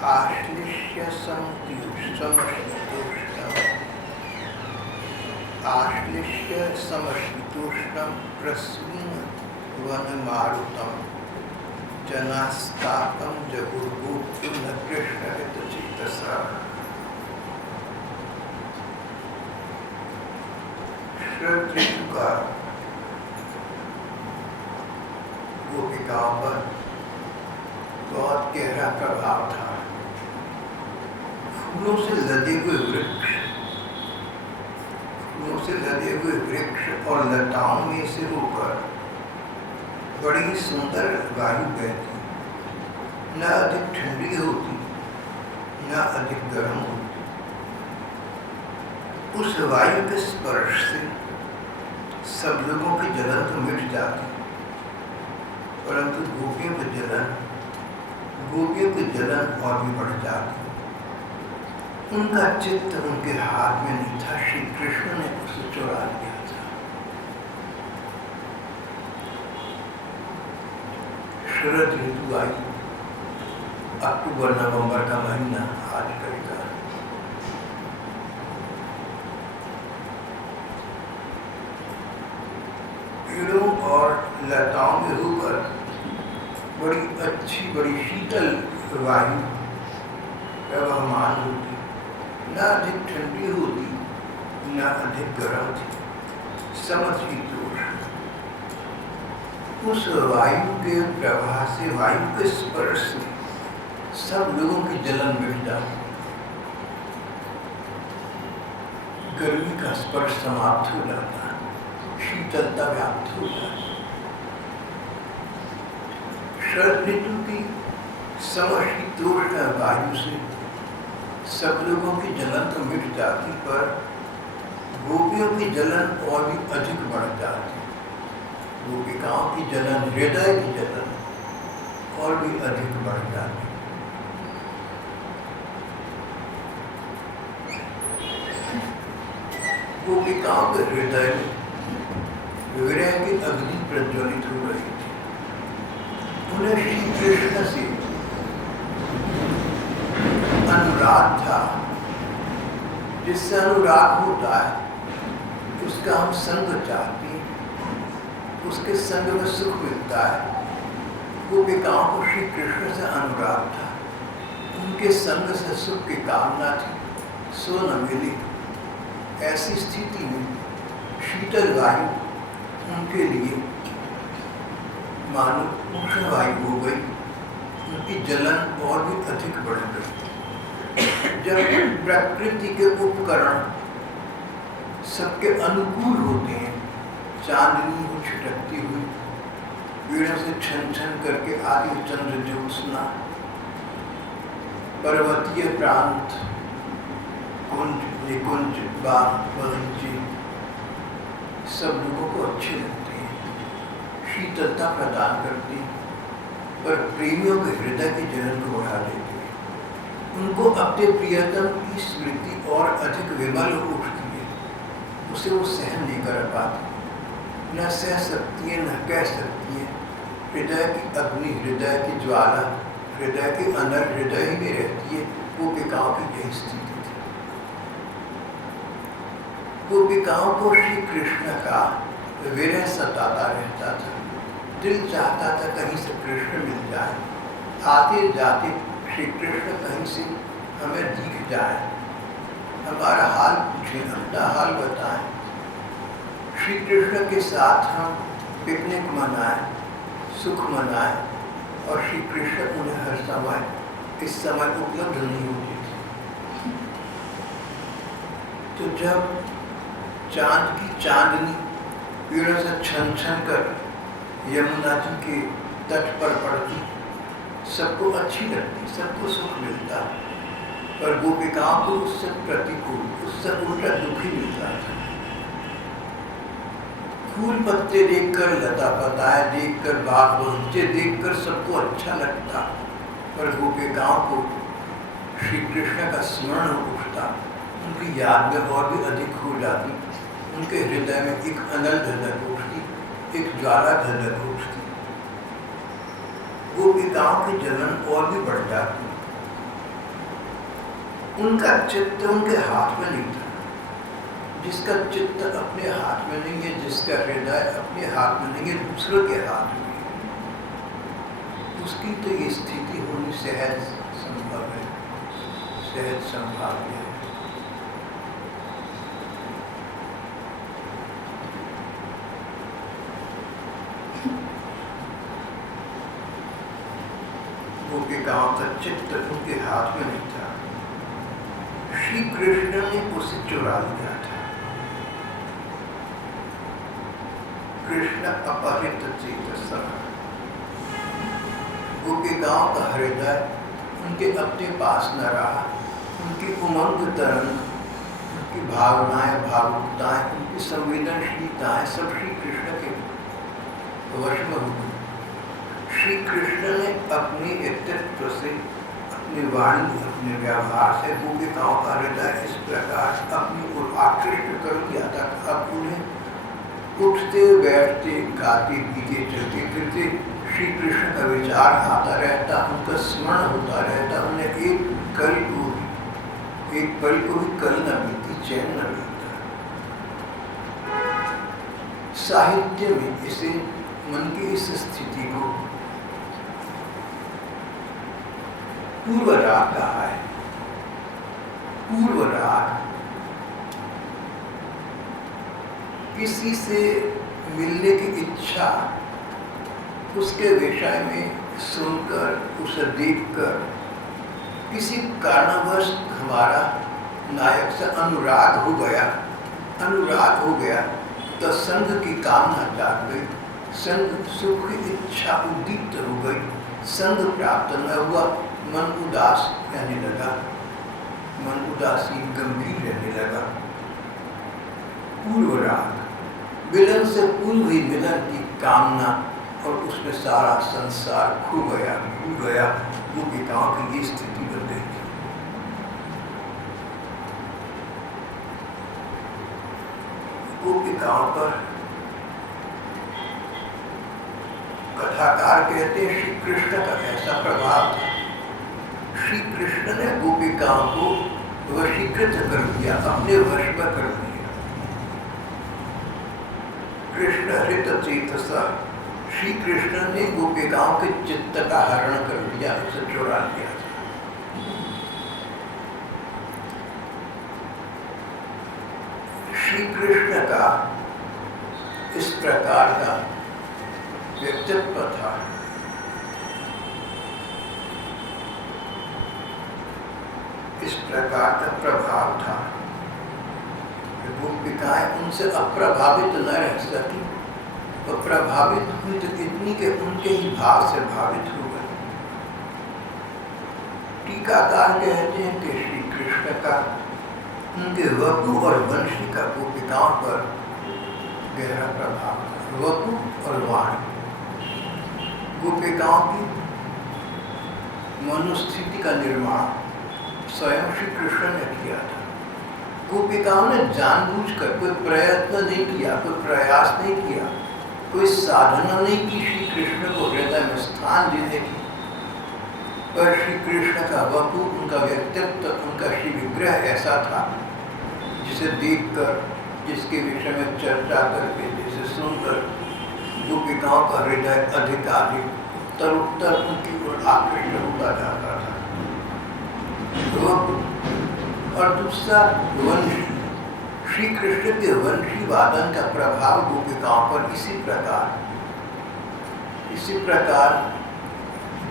आश्लिष्य समशीतोष्णम् आश्लिष्य समशीतोष्णं प्रस्वीन वनमारुतं जनास्तापं जगुर्भूत्य न कृष्णहृतचेतसा। शरद ऋतु का गोपिकाओं पर बहुत गहरा प्रभाव था। फूलों से लदे हुए वृक्ष और लताओं में से होकर बड़ी सुंदर वायु बहती, न अधिक ठंडी होती न अधिक गर्म होती। उस वायु के स्पर्श से सब लोगों की जलन तो मिट जाती, परंतु गोपियों की जलन और भी बढ़ जाती। उनका चित्त उनके हाथ में नहीं था, श्री कृष्ण ने उसे चुरा लिया था। शरद ऋतु आई, अक्टूबर नवंबर का महीना आज करेगा। पेड़ों और लताओं में होकर बड़ी अच्छी बड़ी शीतल वायु प्रवहमान होती, न अधिक ठंडी होती न अधिक गर्म थी, समशीतोष्ण। उस वायु के प्रवाह से, वायु के स्पर्श से सब लोगों की जलन मिट जाती, गर्मी का स्पर्श समाप्त हो जाता, शीतलता व्याप्त हो जाती। शरद ऋतु की समशीतोष्ण वायु से सब लोगों की जलन तो मिट जाती, पर गोपियों की जलन और भी अधिक बढ़ जाती। गोपिकाओं की जलन, हृदय की जलन और भी अधिक बढ़ जाती। गोपिकाओं के हृदय में विरह की अग्नि प्रज्वलित हो रही थी। उन्हें श्री कृष्ण से अनुराग था। जिससे अनुराग होता है उसका हम संग चाहते हैं, उसके संग में सुख मिलता है। गोपिकाओं को श्री कृष्ण से अनुराग था, उनके संग से सुख की कामना थी, सो न मिली। ऐसी स्थिति में शीतल वायु उनके लिए मानो उष्ण वायु हो गई, उनकी जलन और भी अधिक बढ़ गई। जब प्रकृति के उपकरण सबके अनुकूल होते हैं, चांदनी को छिटकती हुई वीणों से छन छन करके आदि चंद्र ज्योत्सना, पर्वतीय प्रांत, कुंज निकुंज बाग बगीचे सब लोगों को अच्छे लगते हैं, शीतलता प्रदान करती, पर प्रेमियों के हृदय की जलन को बढ़ा देती है। उनको अपने प्रियतम की स्मृति और अधिक विमल उठती है, उसे वो सहन नहीं कर पाती, न सह सकती है न कह सकती है। हृदय की अग्नि, हृदय की ज्वाला हृदय के अंदर, हृदय ही में रहती है। गोपिकाओं की यही स्थिति थी। गोपिकाओं को श्री कृष्ण का विरह सताता रहता था। दिल चाहता था कहीं से कृष्ण मिल जाए, आते जाते श्री कृष्ण कहीं से हमें दिख जाए, हमारा हाल पूछें, अपना हाल बताएं। श्री कृष्ण के साथ हम पिकनिक मनाएं, सुख मनाएं, और श्री कृष्ण उन्हें हर समय इस समय उपलब्ध नहीं होती थी। तो जब चांद की चांदनी पेड़ों से छन छन कर यमुना जी के तट पर पड़ती, सबको अच्छी लगती, सबको सुख मिलता, पर गोपिकाओं को उससे प्रतिकूल, उससे उल्टा दुखी मिलता था। फूल पत्ते देखकर, लता पताए देखकर, बाग बगीचे देखकर सबको अच्छा लगता, पर गोपिकाओं को श्री कृष्ण का स्मरण उठता, उनकी याद में और भी अधिक हो जाती। उनके हृदय में एक अनल धधक उठती, एक ज्वाला धधक उठती। गोपिकाओं की जलन और भी बढ़ जाती। उनका चित्त उनके हाथ में नहीं था। जिसका चित्त अपने हाथ में नहीं है, जिसका हृदय अपने हाथ में नहीं है, दूसरों के हाथ में, उसकी तो ये स्थिति होनी सहज संभव है, सहज संभाव्य है। गोपिकाओं का चित्त उनके हाथ में नहीं था। श्री कृष्ण ने उसे चुरा लिया था। कृष्ण अपहृत चेतसा, गोपिकाओं का हृदय उनके अपने पास न रहा। उनकी उमंग तरंग, उनकी भावनाएं, भावुकताएं, उनकी संवेदनशीलताएं सब श्री कृष्ण के वश में हो गई। श्री कृष्ण ने अपने व्यक्तित्व से, अपनी वाणी, अपने व्यवहार से गोपिकाओं का हृदय इस प्रकार अपनी ओर आकृष्ट कर दिया था। अब उन्हें उठते बैठते, गाते पीते, चलते फिरते श्री कृष्ण का विचार आता रहता, उनका स्मरण होता रहता। उन्हें एक पल को भी कल न मिलती, चैन न मिलता। साहित्य में इसे, मन की इस स्थिति को पूर्व राग कहा है। पूर्व राग किसी से मिलने की इच्छा, उसके विषय में सुनकर, उसे देखकर किसी कारणवश हमारा नायक से अनुराग हो गया तो संग की कामना जाग गई, संग सुख की इच्छा उद्दीप्त हो गई, संग प्राप्त न हुआ, मन उदास रहने लगा, मन उदासीन गंभीर रहने लगा। पूर्व राग, मिलन से पूर्व ही मिलन की कामना, और उसमें सारा संसार खो गया, भूल गया। गोपिकाओं की ये स्थिति बन गई थी। गोपिकाओं पर कथाकार कहते हैं श्री कृष्ण का ऐसा प्रभाव था। श्री कृष्ण ने गोपिकाओं को वशीकृत कर दिया, अपने वश पर कर दिया। कृष्ण हृत चेतसा, श्री कृष्ण ने गोपिकाओं के चित्त का हरण कर लिया, उसे चुरा लिया। श्री कृष्ण का इस प्रकार का व्यक्तित्व था। इस प्रकार का प्रभाव था। गोपिकाएं उनसे अप्रभावित न रह सकी। वो प्रभावित हुई तो इतनी के उनके ही भाव से भावित हो गए। टीकाकार कहते हैं कि श्री कृष्ण का, उनके वपु और वंशी का गोपिकाओं पर गहरा प्रभाव था। वपु और वाणी, गोपिकाओं की मनोस्थिति का निर्माण स्वयं श्री कृष्ण ने किया था। गोपिकाओं ने जानबूझकर कोई प्रयत्न नहीं किया, कोई प्रयास नहीं किया, कोई साधना नहीं की श्री कृष्ण को हृदय में स्थान देने की। पर श्री कृष्ण का वपु, उनका व्यक्तित्व, उनका श्री विग्रह ऐसा था जिसे देखकर, जिसके विषय में चर्चा करके, जिसे सुनकर गोपिकाओं का हृदय अधिकाधिक उत्तर उनकी ओर आकृष्ट होता जाता था। और दूसरा वंश, श्री कृष्ण के वंशी वादन का प्रभाव गोपिकाओं पर इसी प्रकार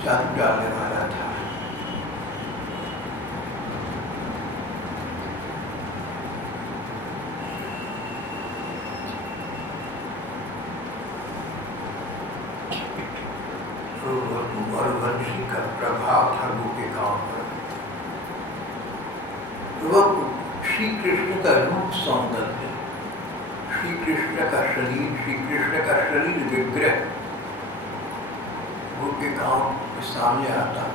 जादू डालने वाला था। और वंशी का प्रभाव था गोपिकाओं पर। वह श्री कृष्ण का रूप सौंदर्य, श्री कृष्ण का शरीर, श्री कृष्ण का शरीर विग्रह गोपिकाओं के सामने आता,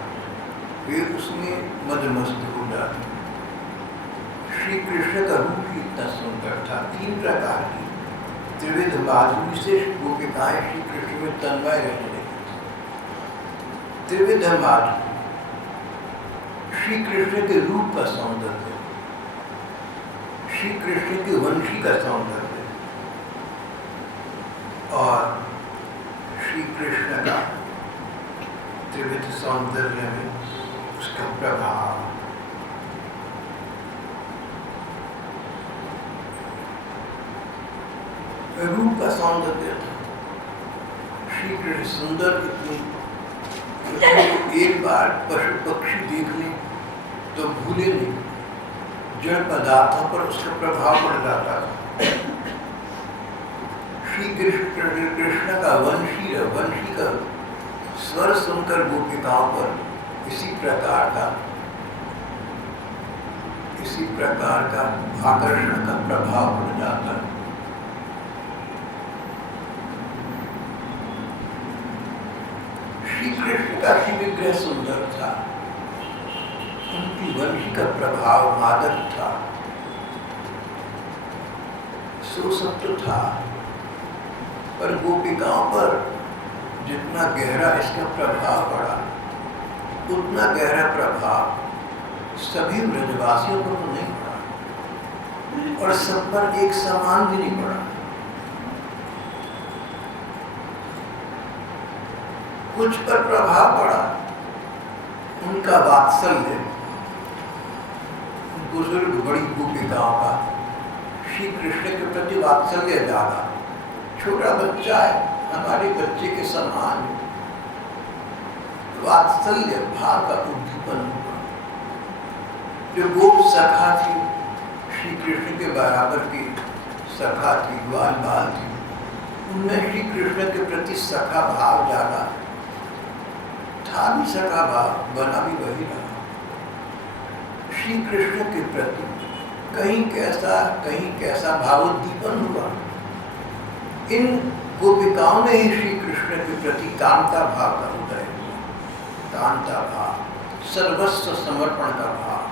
वे उसमें मदमस्त हो जाते। श्री कृष्ण का रूप ही इतना सुंदर था। 3 प्रकार की त्रिविध माधुरी से गोपिकाएं श्री कृष्ण में तन्मय रहने लगी। त्रिविध माधुरी, श्री कृष्ण के रूप का सौंदर्य, श्री कृष्ण की वंशी का सौंदर्य और श्री कृष्ण का त्रिविध सौंदर्य में उसका प्रभाव। रूप का सौंदर्य था। श्री कृष्ण सुंदर इतनी, एक बार पशु पक्षी देख लें तो भूले नहीं, जड़ पदार्थों पर उसका प्रभाव पड़ जाता था। श्री कृष्ण का वंशी का स्वर सुनकर गोपिकाओं पर इसी प्रकार का आकर्षण का प्रभाव पड़ जाता है। श्री कृष्ण का श्री विग्रह सुंदर था, उनकी वंशी का प्रभाव मादक था, सुसत्व था, पर गोपिकाओं पर जितना गहरा इसका प्रभाव पड़ा, उतना गहरा प्रभाव सभी ब्रजवासियों पर तो नहीं पड़ा और सब पर एक समान भी नहीं पड़ा। कुछ पर प्रभाव पड़ा, उनका वात्सल्य, बुजुर्ग बड़ी गोपिकाओं का श्री कृष्ण के प्रति वात्सल्य जागा। छोटा बच्चा है, हमारे बच्चे के समान वात्सल्य भाव का उद्दीपन हुआ। जो गोप सखा थी, श्री कृष्ण के बराबर की सखा थी, ग्वाल बाल थी, उनमें श्री कृष्ण के प्रति सखा भाव जागा। था भी सखा भाव, बना भी वही रहा। श्री कृष्ण के प्रति कहीं कैसा भावोद्दीपन हुआ। इन गोपिकाओं में ही श्री कृष्ण के प्रति कामता भाव का उदय हुआ। कामता भाव, सर्वस्व समर्पण का भाव।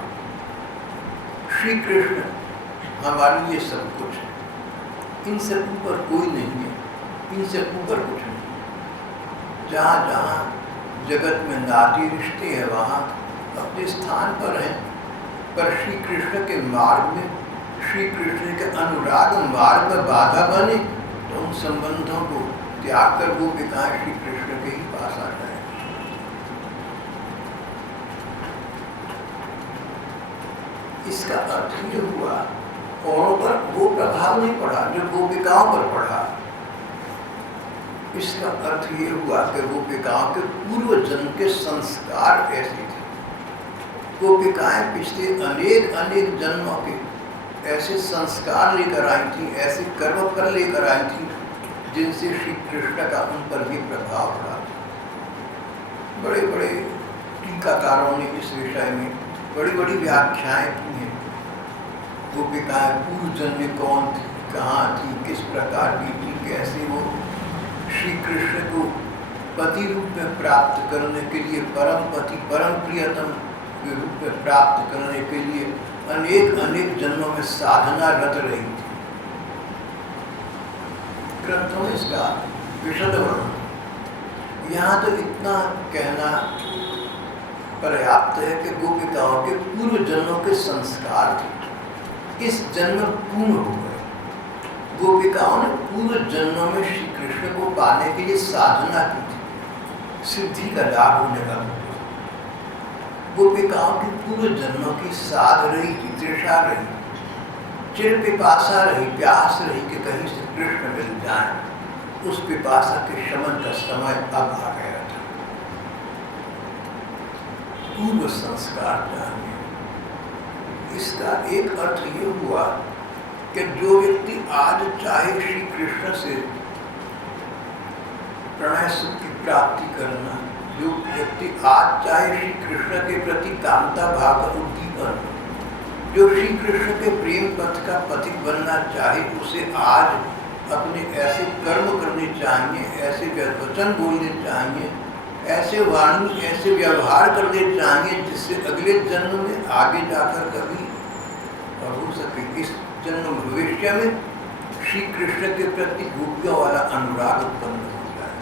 श्री कृष्ण हमारे लिए सब कुछ है, इनसे ऊपर कोई नहीं है, इनसे ऊपर कुछ नहीं। जहाँ जहाँ जगत में नाती रिश्ते हैं वहाँ अपने स्थान पर हैं, पर श्री कृष्ण के मार्ग में, श्री कृष्ण के अनुराग मार्ग पर बाधा बने तो उन संबंधों को त्याग कर गोपिकाएं श्री कृष्ण के ही पास आ जाए। इसका अर्थ ये हुआ, औरों पर वो प्रभाव नहीं पड़ा जो गोपिकाओं पर पड़ा। इसका अर्थ ये हुआ कि गोपिकाओं के पूर्व जन्म के संस्कार ऐसे थे। गोपिकाएं पिछले अनेक जन्मों के ऐसे संस्कार लेकर आई थी, ऐसे कर्म कर लेकर आई थी, जिनसे श्री कृष्ण का उन पर भी प्रभाव पड़ा था। बड़े बड़े टीकाकारों ने इस विषय में बड़ी बड़ी व्याख्याएं की हैं। गोपिकाएं पूर्व जन्म में कौन थी, कहाँ थी, किस प्रकार की थी, कैसे वो श्री कृष्ण को पति रूप में प्राप्त करने के लिए, परम पति परम प्रियतम के रूप में प्राप्त करने के लिए अनेक जन्मों में साधना रत रही थी। ग्रंथों में इसका विशद वर्णन। यहाँ तो इतना कहना पर्याप्त है कि गोपिकाओं के पूर्व जन्मों के संस्कार थे, इस जन्म पूर्ण हो गए। गोपिकाओं ने पूर्व जन्मों में श्री कृष्ण को पाने के लिए साधना की थी, सिद्धि का लाभ होने का। गोपिकाओं की पूर्व जन्मों की साध रही थी, तृषा रही, चिर पिपासा रही, प्यास रही कि कहीं से कृष्ण मिल जाए। उस पिपासा के शमन का समय अब आ गया था। पूर्व संस्कार जानिए। इसका एक अर्थ ये हुआ कि जो व्यक्ति आज चाहे श्री कृष्ण से प्रणय सुख की प्राप्ति करना, जो व्यक्ति आज चाहे श्री कृष्ण के प्रति कामता भाव का उद्दीपन, जो श्री कृष्ण के प्रेम पथ का पथिक बनना चाहे, उसे आज अपने ऐसे कर्म करने चाहिए, ऐसे वचन बोलने चाहिए, ऐसे वाणी, ऐसे व्यवहार करने चाहिए जिससे अगले जन्म में आगे जाकर कभी और हो सके इस जन्म भविष्य में श्री कृष्ण के प्रति गोपियों वाला अनुराग उत्पन्न हो जाए।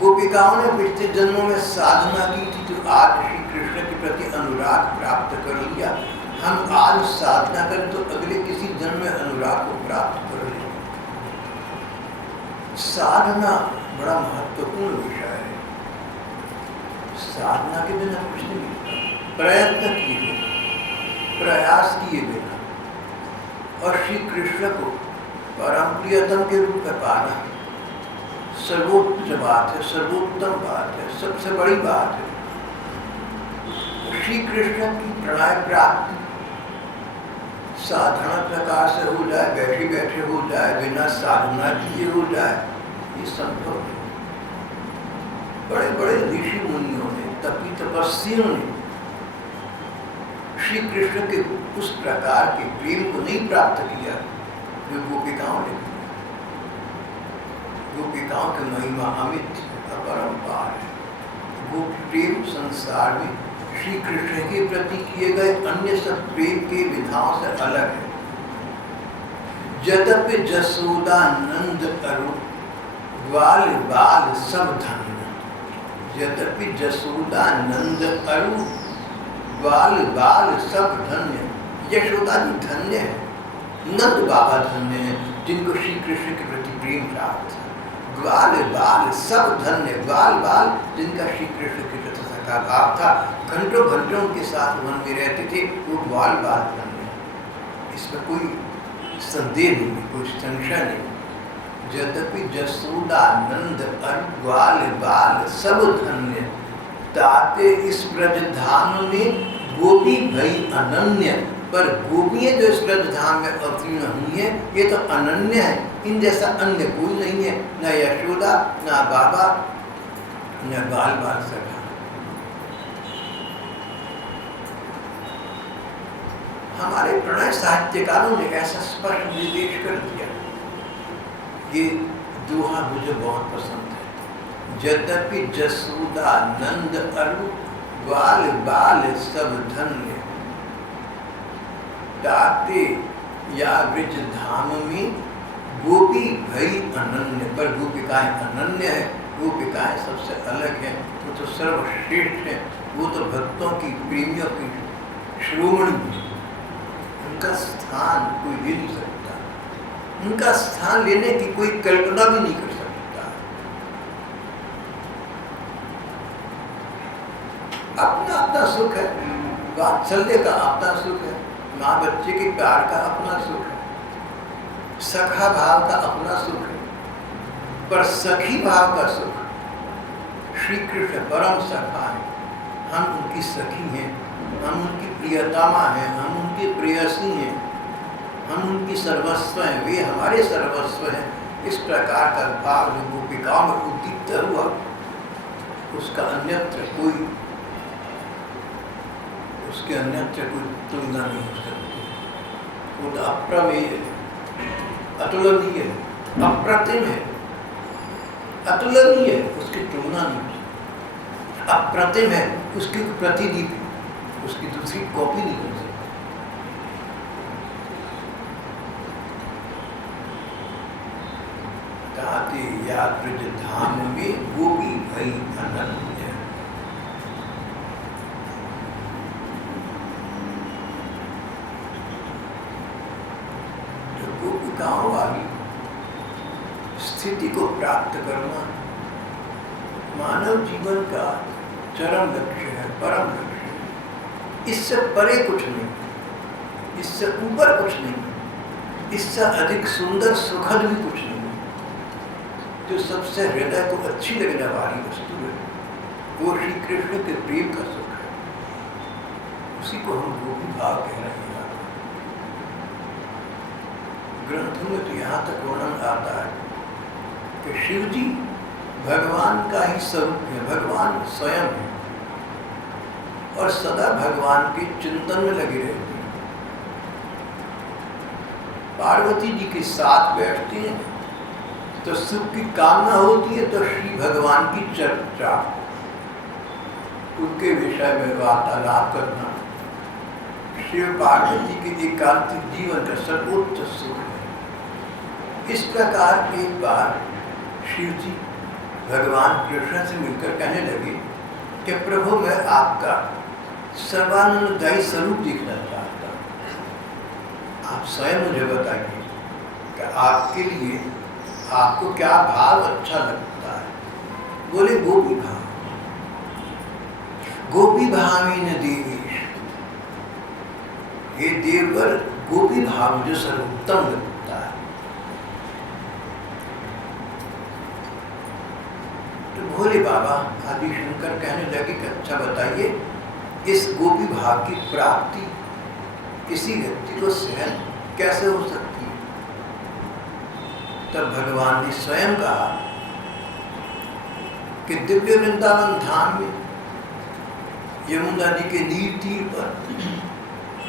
गोपिकाओं ने पिछले जन्मों में साधना की थी, तो आज श्री कृष्ण के प्रति अनुराग अनुराग प्राप्त कर लिया। हम आज साधना करें तो अगले किसी जन्म में अनुराग को प्राप्त कर लेंगे। साधना बड़ा महत्वपूर्ण विषय है। साधना के बिना कुछ नहीं मिलता। प्रयत्न किए बिना, प्रयास किए बिना और श्री कृष्ण को परम प्रियतम के रूप में पाना सर्वोच्च बात है, सर्वोत्तम बात है, सबसे बड़ी बात है। श्री कृष्ण की प्रणय प्राप्ति साधारण प्रकार से हो जाए, बैठे बैठे हो जाए, बिना साधना किए हो जाए, ये संभव नहीं। बड़े बड़े ऋषि मुनियों ने, तपी तपस्वियों ने श्री कृष्ण के उस प्रकार के प्रेम को नहीं प्राप्त किया जो गोपिकाओं ने किया। गोपिकाओं की महिमा अमित अपरंपार है। वो प्रेम संसार में श्री कृष्ण के प्रति किए गए अन्य सब प्रेम के विधाओं से अलग है। यद्यपि जसोदा नंद अरु ग्वाल बाल सब धन्य, यद्यपि जसोदा नंद अरु ग्वाल बाल सब धन्य। यशोदा जी धन्य है, नंद बाबा धन्य है जिनको श्री कृष्ण के प्रति प्रेम प्राप्त है। ग्वाल बाल सब धन्य, ग्वाल बाल जिनका श्री कृष्ण के प्रति सखा भाव था, घंटों घंटों उनके साथ वन में रहते थे, वो ग्वाल बाल धन्य। इसमें कोई संदेह नहीं, कोई संशय नहीं। यद्यपि जसोदा नंद अरु ग्वाल बाल सब धन्य, ताते इस ब्रज धाम में गोपी भई अनन्य। पर गोपियां जो इस ब्रज धाम में अवतीर्ण हुई है, ये तो अनन्य है, इन जैसा अन्य कोई नहीं है, न यशोदा, न बाबा, न बाल बाल सखा। हमारे प्रणय साहित्यकारों ने ऐसा स्पष्ट निर्देश कर दिया। ये दोहा मुझे बहुत पसंद है। यद्यपि जसोदा नंद अरु ग्वाल बाल सब धन्य, ताते या ब्रज धाम में गोपी भई अनन्य। पर गोपिकाएं अनन्य है, गोपिकाएं सबसे अलग है, वो तो सर्वश्रेष्ठ है, वो तो भक्तों की, प्रेमियों की श्रोमणी। उनका स्थान कोई ले नहीं सकता, उनका स्थान लेने की कोई कल्पना भी नहीं कर सकता। अपना अपना सुख है, वात्सल्य का अपना सुख है, माँ बच्चे के प्यार का अपना सुख है, सखा भाव का अपना सुख है। पर सखी भाव का सुख, श्री कृष्ण परम सखा है, हम उनकी सखी हैं, हम उनकी प्रियतमा हैं, हम उनकी प्रेयसी हैं, हम उनकी सर्वस्व हैं, वे हमारे सर्वस्व हैं। इस प्रकार का भाव जो गोपिकाओं में उद्दीप्त हुआ, उसका अन्यत्र कोई, उसके अन्यत्र कोई तुलना नहीं हो सकती। वो तो अप्रमेय है, अतुलनीय है, अप्रतिम है, अतुलनीय है, उसकी तुलना नहीं हो सकती। अप्रतिम है, उसकी प्रतिलिपि, उसकी दूसरी कॉपी नहीं हो सकती। ताते या ब्रज धाम में गोपी भई अनन्य। गोपिकाओं वाली स्थिति को प्राप्त करना मानव जीवन का चरम लक्ष्य है, परम लक्ष्य है। इससे परे कुछ नहीं, इससे ऊपर कुछ नहीं, इससे अधिक सुंदर सुखद भी कुछ नहीं। जो सबसे हृदय को अच्छी लगने वाली वस्तु है, वो श्री कृष्ण के प्रेम का सुख है। उसी को हम गोपी भाव कह रहे हैं। ग्रंथों में तो यहाँ तक वर्णन आता है कि शिव जी भगवान का ही स्वरूप है, भगवान स्वयं है, और सदा भगवान के चिंतन में लगे रहते हैं। पार्वती जी के साथ बैठते हैं तो सुख की कामना होती है, तो श्री भगवान की चर्चा, उनके विषय में वार्तालाप करना शिव पार्वती के एकांतिक जीवन का सर्वोच्च सुख है। इस प्रकार एक बार शिव जी भगवान कृष्ण से मिलकर कहने लगे कि प्रभु, मैं आपका सर्वानंददायी स्वरूप दिखना चाहता हूँ। आप स्वयं मुझे बताइए कि आपके लिए आपको क्या भाव अच्छा लगता है। बोले गोपी भाव। गोपी भावेन देवेश, ये देववर गोपी भाव मुझे सर्वोत्तम लगता है। तो भोले बाबा आदि शंकर कहने लगे कि अच्छा बताइए, इस गोपी भाव की प्राप्ति किसी व्यक्ति को सहन कैसे हो सकती है। तब भगवान ने स्वयं कहा कि दिव्य वृंदावन धाम में यमुना नदी के नीर तीर पर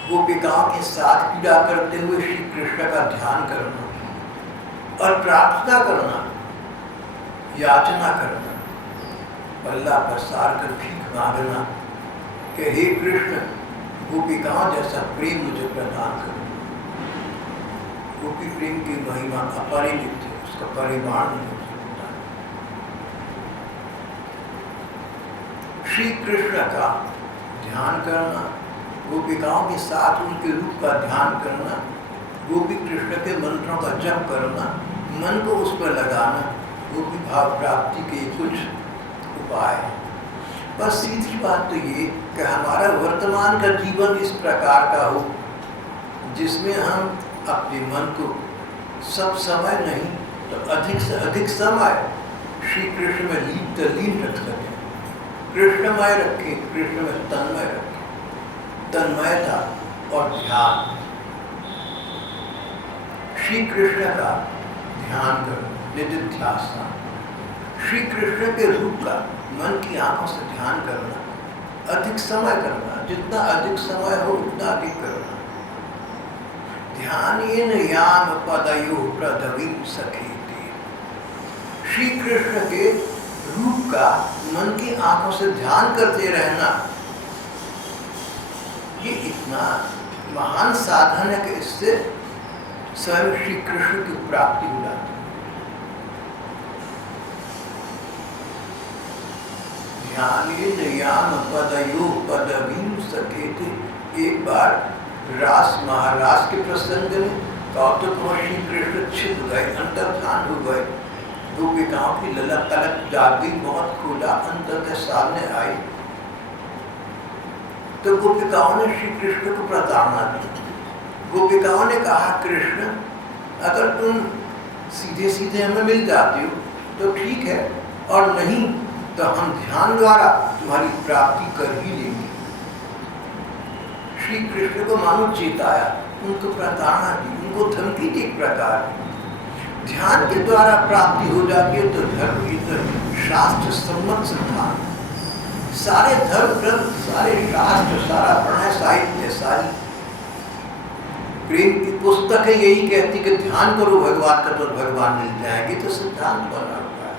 गोपिकाओं के साथ क्रीड़ा करते हुए श्री कृष्ण का ध्यान करना और प्रार्थना करना, याचना करना, पल्ला पसार कर भीख मांगना कि हे कृष्ण, गोपिकाओं जैसा प्रेम मुझे प्रदान करो। गोपी प्रेम की महिमा अपरिमित है, उसका परिमाण नहीं हो सकता। श्री कृष्ण का ध्यान करना, गोपिकाओं के साथ उनके रूप का ध्यान करना, गोपी कृष्ण के मंत्रों का जप करना, मन को उस पर लगाना, गोपी भाव प्राप्ति के कुछ उपाय है। बस सीधी बात तो ये कि हमारा वर्तमान का जीवन इस प्रकार का हो जिसमें हम अपने मन को सब समय नहीं तो अधिक से अधिक समय श्री कृष्ण में लीन रख सकें, कृष्णमय रखें, कृष्ण में तन्मय रखें। तन्मयता और ध्यान, श्री कृष्ण का ध्यान करो, निधिध्यासन, श्री कृष्ण के रूप का मन की आंखों से ध्यान करना, अधिक समय करना, जितना अधिक समय हो उतना अधिक करना। ध्यानेन याम पदयो प्रदवीं सखेति, श्री कृष्ण के रूप का मन की आंखों से ध्यान करते रहना, ये इतना महान साधन है कि इससे स्वयं श्री कृष्ण की प्राप्ति हो जाती है। ध्यानेन याम पदयो पदवीं सखेति। एक बार रास महाराज के प्रसंग में कौतुक और श्री कृष्ण छिप गए, अंतर्धान हो गए, गोपिकाओं की ललक तलक जाग गई, बहुत खोला, अंततः सामने आई। तो गोपिकाओं ने श्री कृष्ण को प्रताड़ना दी। गोपिकाओं ने कहा, कृष्ण अगर तुम सीधे सीधे हमें मिल जाते हो तो ठीक है, और नहीं तो हम ध्यान द्वारा तुम्हारी प्राप्ति कर ही लेंगे। श्री कृष्ण को मानो चेताया, उनको प्रताड़ना दी, उनको धमकी दी। एक प्रकार ध्यान के द्वारा प्राप्ति हो जाती है तो धर्म की शास्त्र सम्मत सिद्धांत, सारे धर्म ग्रंथ, सारे शास्त्र, सारा प्रणय साहित्य, सारी प्रेम की पुस्तक है यही कहती कि ध्यान करो भगवान का तो भगवान मिल जाएंगे। तो सिद्धांत बना हुआ है,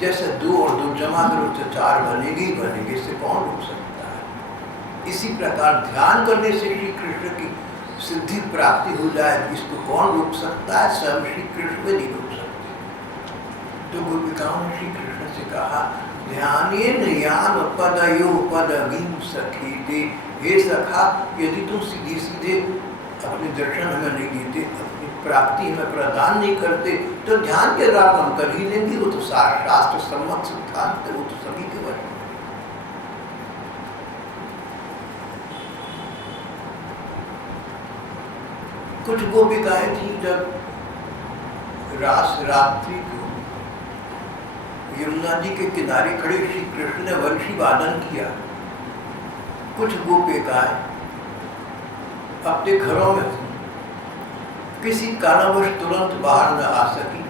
जैसे 2 और 2 जमा करो तो 4 बनेगी ही बनेगी, इससे कौन रोक सकता है। इसी प्रकार ध्यान करने से श्री कृष्ण की सिद्धि प्राप्ति हो जाए, इसको कौन रोक सकता है, स्वयं श्री कृष्ण में नहीं रोक सकते। तो गोपिकाओं ने श्री कृष्ण से कहा, ध्यानेन याम पदयो पदवीं सखेति, हे सखा, यदि तुम सीधे सीधे अपने दर्शन हमें नहीं देते, अपनी प्राप्ति हमें प्रदान नहीं करते, तो ध्यान के द्वारा हम कर ही लेंगे। वो तो शास्त्र सम्मत सिद्धांत है, वो तो सभी के वश में। कुछ गोपिकाएं थी, जब रास रात्रि को यमुना जी के किनारे खड़े श्री कृष्ण ने वंशी वादन किया। कुछ गोपिकाएं अपने घरों में थी, किसी कारणवश तुरंत बाहर न आ सकी।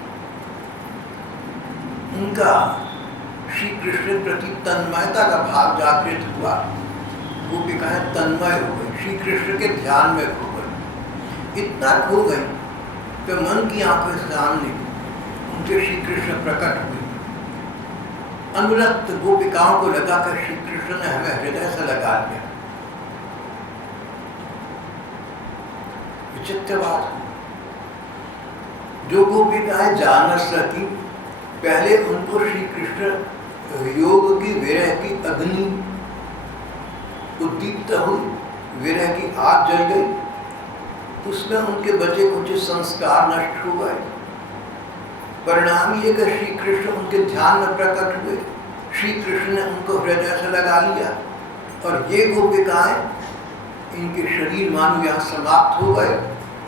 उनका श्री कृष्ण प्रति तन्मयता का भाव जागृत हुआ, गोपिकाएं तन्मय हो गई, श्री कृष्ण के ध्यान में खो गई। इतना खो गई कि मन की आंखों के सामने उनके श्री कृष्ण प्रकट हुए। अनुरक्त गोपिकाओं को लगा कि श्री कृष्ण ने हमें हृदय से लगा दिया। विचित्र बात, जो गोपिकाएं जा न सकी, पहले उनको श्री कृष्ण योग की विरह की अग्नि उद्दीप्त हुई, विरह की आग जल गई, उसमें उनके बचे कुछ संस्कार नष्ट हो गए। परिणाम ये कि श्री कृष्ण उनके ध्यान में प्रकट हुए, श्री कृष्ण ने उनको हृदय से लगा लिया और ये गोपिकाएं, इनके शरीर मानो यहाँ समाप्त हो गए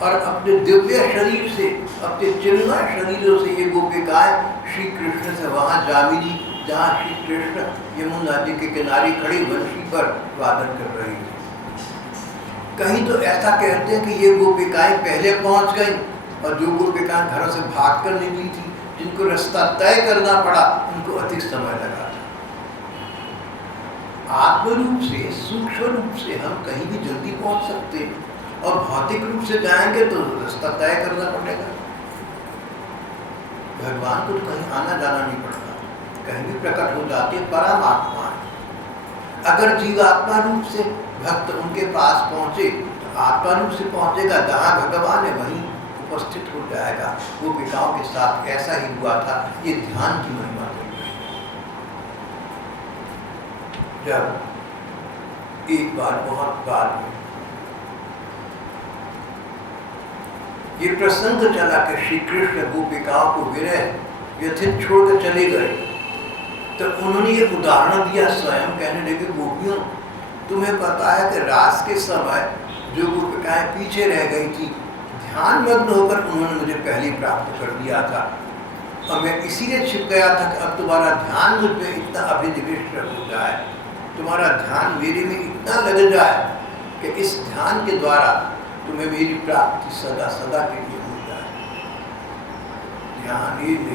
और अपने दिव्य शरीर से, अपने चिन्मय शरीरों से ये गोपिकाएं श्री कृष्ण से वहाँ जा मिली जहाँ श्री कृष्ण यमुना जी के किनारे खड़ी बंशी पर वादन कर रही थी। कहीं तो ऐसा कहते हैं कि ये गोपिकाएं पहले पहुंच गई और जो गोपिकाएं घरों से भाग कर निकली थी, जिनको रास्ता तय करना पड़ा, उनको अधिक समय लगा था। आत्म रूप से, सूक्ष्म रूप से हम कहीं भी जल्दी पहुंच सकते हैं और भौतिक रूप से जाएंगे तो रास्ता तय करना पड़ेगा। भगवान को तो कहीं आना जाना नहीं पड़ता, कहीं भी प्रकट हो जाते परमात्मा है। अगर जीवात्मा रूप से भक्त उनके पास पहुंचे तो आत्मा रूप से पहुंचेगा, जहाँ भगवान है वहीं उपस्थित हो जाएगा। वो गोपिकाओं के साथ ऐसा ही हुआ था। ये ध्यान की महिमा है। जब एक बार बहुत बार ये प्रसंग चला कि श्री कृष्ण गोपिकाओं को विरह व्यथित छोड़कर चले गए, तो उन्होंने ये उदाहरण दिया स्वयं, कहने लगे गोपियों, तुम्हें पता है कि रात के समय जो गोपिकाएं पीछे रह गई थी, ध्यान मग्न होकर उन्होंने मुझे पहले प्राप्त कर लिया था और मैं इसीलिए छिप गया था कि अब तुम्हारा ध्यान मुझ पर इतना अभिनिविष्ट हो जाए, तुम्हारा ध्यान मेरे में इतना लग जाए कि इस ध्यान के द्वारा तुम्हें मेरी प्राप्ति सदा सदा के लिए हो जाए। ध्यान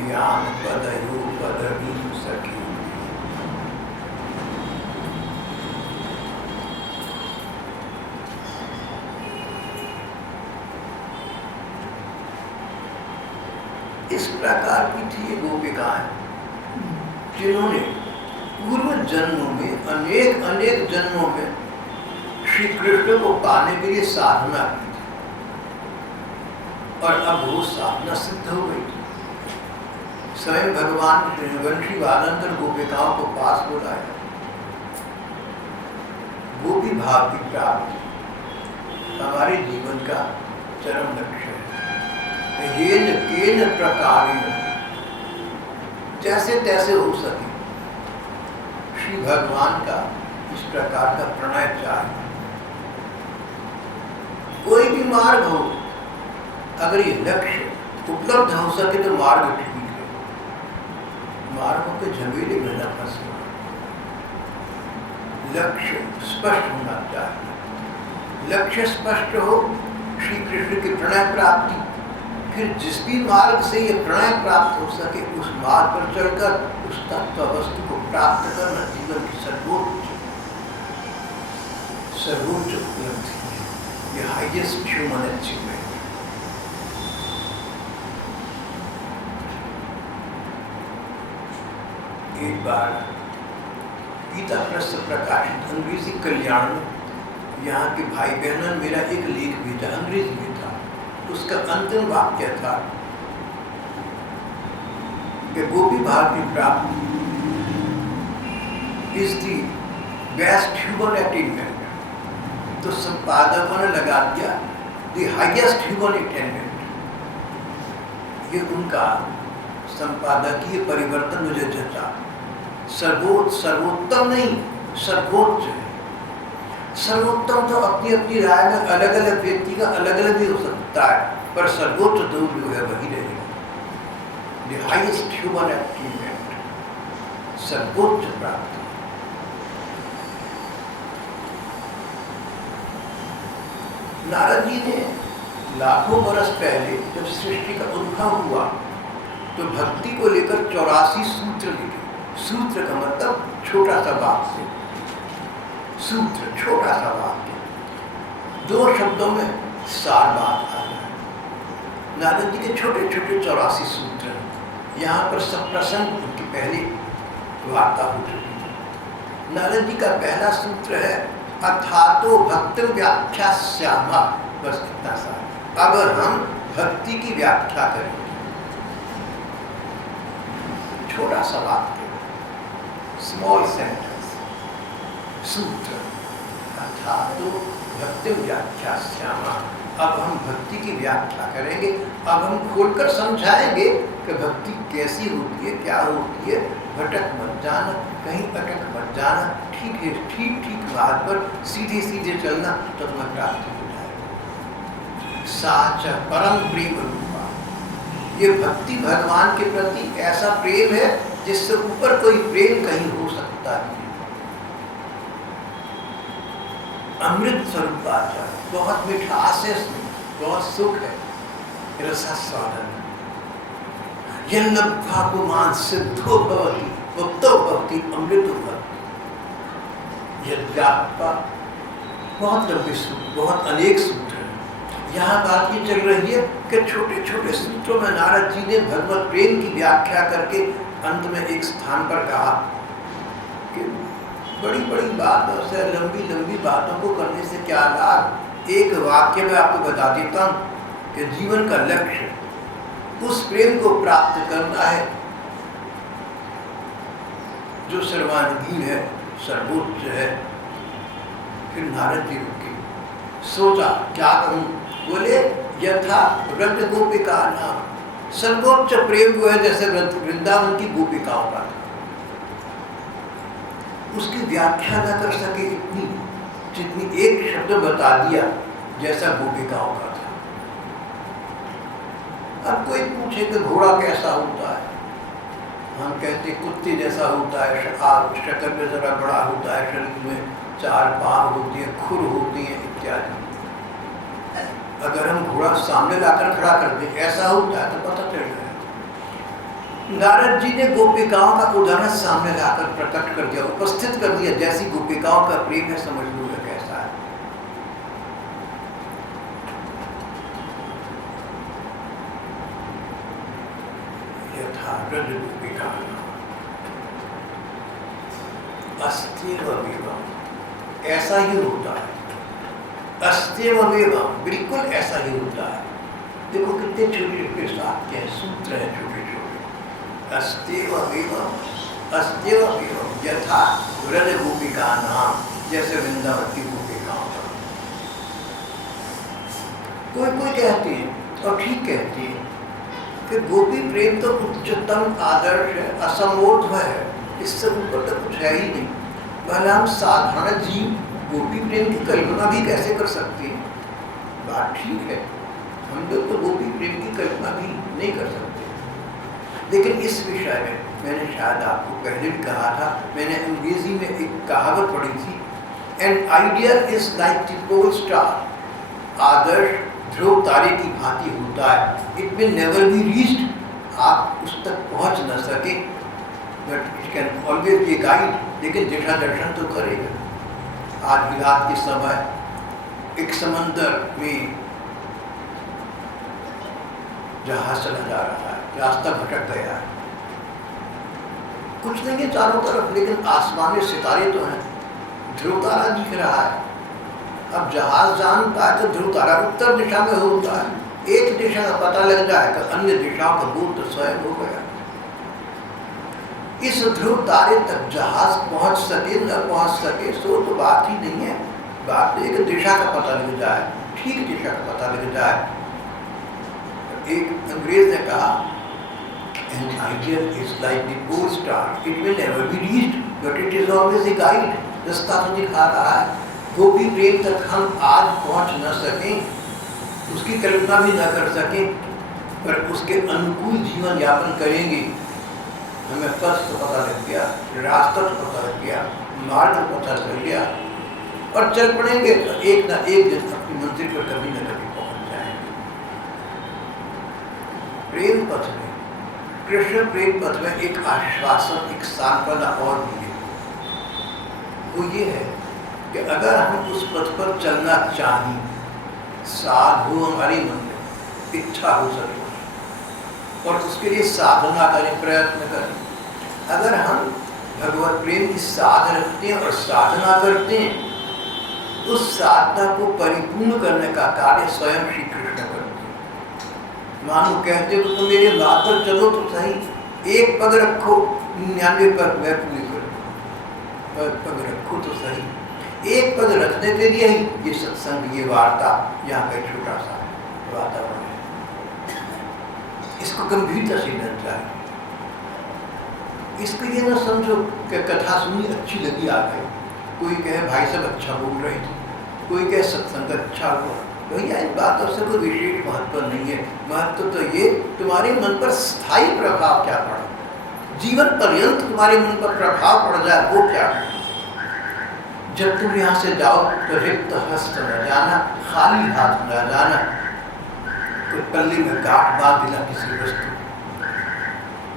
ध्यान पदयो पदवी सखी। इस प्रकार की थी ये गोपिकाएं, जिन्होंने पूर्व जन्मों में अनेक अनेक जन्मों में श्री कृष्ण को पाने के लिए साधना की थी और अब वो साधना सिद्ध हो गई थी। स्वयं भगवान वंशी वानंतर गोपिकाओं को पास बुलाया। गोपी भाव की प्राप्ति हमारे जीवन का चरम लक्ष्य है। येन केन प्रकारेण, जैसे तैसे हो सके श्री भगवान का इस प्रकार का प्रणय चाहिए। कोई भी मार्ग हो, अगर ये लक्ष्य उपलब्ध हो सके तो मार्ग ठीक है, मार्गों के झमेले में न फंसना। लक्ष्य स्पष्ट होना चाहिए। लक्ष्य स्पष्ट हो, श्री कृष्ण की प्रणय प्राप्ति, फिर जिस भी मार्ग से ये प्रणय प्राप्त हो सके उस मार्ग पर चलकर उस तत्व वस्तु को प्राप्त करना जीवन की सर्वोच्च उपलब्धि है। ये हाईएस्ट ह्यूमन अचीवमेंट। एक बार गीता प्रेस प्रकाशित अंग्रेजी कल्याण में यहाँ के भाई बहनों ने मेरा एक लेख भेजा, अंग्रेजी में था। उसका अंतिम वाक्य था कि गोपी भाव की प्राप्ति is the best human attainment. तो संपादकों ने लगा दिया दी हाईएस्ट ह्यूमन अटेनमेंट। ये उनका संपादकीय परिवर्तन मुझे जचा। सर्वोत्तम नहीं, सर्वोच्च है। सर्वोत्तम तो अपनी अपनी राय में अलग अलग व्यक्ति का अलग अलग भी हो सकता है, पर सर्वोच्च तो जो है वही रहेगा। द हाईएस्ट ह्यूमन अचीवमेंट, सर्वोच्च प्राप्ति। नारद जी ने लाखों बरस पहले जब सृष्टि का उद्भव हुआ तो भक्ति को लेकर 84 सूत्र लिखे। सूत्र का मतलब छोटा सा वाक्य, सूत्र छोटा सा वाक्य, 2 शब्दों में सार बात आ जाए। नारद जी के छोटे छोटे 84 सूत्र। यहाँ पर सब प्रसंग उनकी पहली वार्ता हो चुकी है। नारद जी का पहला सूत्र है अथातो भक्ति व्याख्या श्यामा। बस इतना सा। अब हम भक्ति की व्याख्या करेंगे। छोटा सा वाक्य, स्मॉल सेंटेंस, सूत्र। अर्थात तो भक्ति व्याख्या श्यामा, अब हम भक्ति की व्याख्या करेंगे। अब हम खोलकर समझाएंगे कि भक्ति कैसी होती है, क्या होती है। भटक मत जाना, कहीं अटक मत जाना, ठीक है, ठीक ठीक मार्ग पर सीधे सीधे चलना, तो तुम्हें प्राप्ति हो जाएगी। साच परम प्रेम रूपा, ये भक्ति भगवान के प्रति ऐसा प्रेम है जिससे ऊपर कोई प्रेम कहीं हो सकता नहीं। अमृत स्वरूपाचार, बहुत मिठास है, बहुत सुख है, रसास्वादन। यह लब्धा पुमान सिद्धो भवति मुक्तो भवति अमृतो भवति। यह व्यापा, बहुत लंबे सूत्र, बहुत अनेक सूत्र हैं। यहाँ बात ये चल रही है कि छोटे छोटे सूत्रों में नारद जी ने भगवत प्रेम की व्याख्या करके अंत में एक स्थान पर कहा कि बड़ी बड़ी बातों से, लंबी लंबी बातों को करने से क्या लाभ। एक वाक्य में आपको बता देता हूँ कि जीवन का लक्ष्य उस प्रेम को प्राप्त करना है जो सर्वांगीण है, सर्वोच्च है। फिर नारद जी रुके, सोचा क्या कहूँ। बोले यथा व्रज गोपिका नाम, सर्वोच्च प्रेम वो है जैसे वृंदावन की गोपिकाओं का। उसकी व्याख्या न कर सके इतनी जितनी एक शब्द बता दिया जैसा गोपिकाओं का था। अब कोई पूछे कि घोड़ा कैसा होता है, हम कहते कुत्ते जैसा होता है, शक्ल में जरा बड़ा होता है, शरीर में 4 पाँव होती है, खुर होती है इत्यादि। अगर हम घोड़ा सामने लाकर खड़ा कर दें ऐसा होता है तो पता चल जाए। नारद जी ने गोपिकाओं का उदाहरण सामने लाकर प्रकट कर दिया, उपस्थित कर दिया, जैसी गोपिकाओं का प्रेम है, समझ लो कैसा है। यथा व्रज गोपिका अस्त्येव विवम, ऐसा ही होता है। अस्त्येव विवम, बिल्कुल ऐसा ही होता है। देखो कितने छोटे छोटे साथ के सूत्र हैं, छोटे छोटे। अस्त्येव विवम, अस्त्येव विवम यथा व्रज गोपिका नाम, जैसे वृंदावन की गोपिकाओं का। कोई कोई कहती है और ठीक कहती है कि गोपी प्रेम तो उच्चतम आदर्श है, असमोर्ध्व है, इससे ऊपर तो कुछ है ही नहीं। भला हम साधारण जीव गोपी प्रेम की कल्पना भी कैसे कर सकते हैं। बात ठीक है, हम लोग तो गोपी प्रेम की कल्पना भी नहीं कर सकते। लेकिन इस विषय में मैंने शायद आपको पहले भी कहा था, मैंने अंग्रेजी में एक कहावत पढ़ी थी, an ideal is like the pole star, आदर्श ध्रुव तारे की भांति होता है। It will never be reached, आप उस तक पहुंच न सके, but it can always be guide, लेकिन दिशा दर्शन तो करेगा। आज भी रात के समय एक समंदर में जहाज चला जा रहा है, रास्ता भटक गया है, कुछ नहीं है चारों तरफ, लेकिन आसमान में सितारे तो हैं, ध्रुव तारा दिख रहा है। अब जहाज जानता है तो ध्रुव तारा उत्तर दिशा में होता है। एक दिशा का पता लग जाए तो अन्य दिशाओं का बोध तो स्वयं हो गया। इस ध्रुव तारे तक जहाज पहुंच सके न पहुंच सके सो तो बात ही नहीं है। बात तो एक दिशा का पता लग जाए, ठीक दिशा का पता लग जाए। एक अंग्रेज ने कहा, an ideal is like the pole star, it will never be reached, but it is always a guide. रास्ता तो दिखा रहा है। गोपी प्रेम तक हम आज पहुंच न सकें, उसकी कल्पना भी न कर सकें, पर उसके अनुकूल जीवन यापन करेंगे। हमें पथ तो पता लग गया, रास्ता तो पता लग गया, मार्ग तो पता लग गया, और चल पड़ेंगे तो एक न एक दिन अपनी मंजिल पर कभी न कभी पहुंच जाएंगे। प्रेम पथ में, कृष्ण प्रेम पथ में एक आश्वासन, एक सांत्वना और भी है। वो ये है कि अगर हम उस पथ पर चलना चाहें, साधु हमारे मन में इच्छा हो सके और उसके लिए साधना करें, प्रयत्न करें। अगर हम भगवत प्रेम की साध रखते हैं और साधना करते हैं, उस साधना को परिपूर्ण करने का कार्य स्वयं श्री कृष्ण करते हैं। मानो कहते हो तो मेरे बात पर चलो तो सही, एक पग रखो, 99 पग मैं पूरी करूँ, पग रखो तो सही। एक पग रख करने के लिए ही ये सत्संग, ये वार्ता, यहाँ का छोटा सा वातावरण है। इसको गंभीरता से लेना चाहिए। इसको ये ना समझो कि कथा सुनी अच्छी लगी आ गई, कोई कहे भाई साहब अच्छा बोल रहे थे, कोई कहे सत्संग अच्छा हुआ, भैया इन बातों से कोई विशेष महत्व नहीं है। महत्व तो ये तुम्हारे मन पर स्थायी प्रभाव क्या पड़ा, जीवन पर्यंत तुम्हारे मन पर प्रभाव पड़ जाए वो क्या है। जब तुम यहाँ से जाओ तो रिक्त हस्त न जाना, खाली हाथ न जाना, तो पल्ली में गांठ बांध देना किसी वस्तु,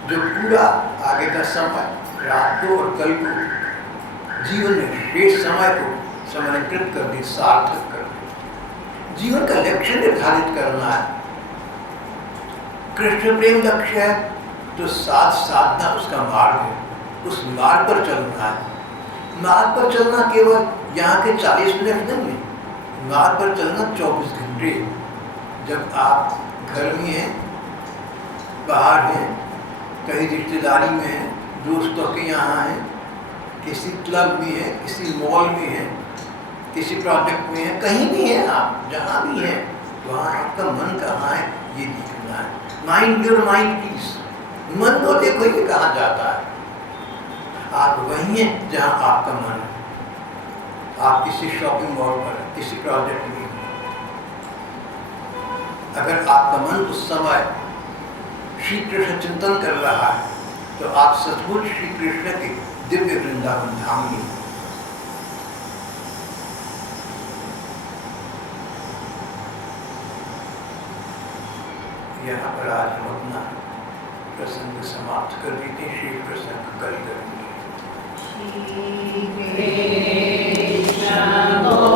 जो पूरा आगे का समय, रात को और कल को, जीवन में शेष समय को समर्पित कर दे, सार्थक कर दे। जीवन का लक्ष्य निर्धारित करना है। कृष्ण प्रेम लक्ष्य है तो साथ साधना उसका मार्ग है, उस मार्ग पर चलना है। मार्ग पर चलना केवल यहाँ के 40 मिनट नहीं है, मार्ग पर चलना 24 घंटे। जब आप घर में हैं, बाहर हैं, कहीं रिश्तेदारी में हैं, दोस्तों के यहाँ हैं, किसी क्लब में हैं, किसी मॉल में हैं, किसी प्रोजेक्ट में हैं, कहीं भी हैं, आप जहाँ भी हैं, वहाँ आपका मन कहाँ है ये देखना है। माइंड योर माइंड पीस, मन को देखो ये कहाँ जाता है। आप वहीं हैं जहाँ आपका मन है। आप किसी शॉपिंग मॉल पर, किसी प्रोजेक्ट में, अगर आपका मन उस समय श्री कृष्ण चिंतन कर रहा है तो आप सचमुच श्री कृष्ण के दिव्य वृंदावन धाम में। यहाँ पर आज हम अपना प्रसंग समाप्त कर देते हैं। श्री प्रसंग कल करेंगे।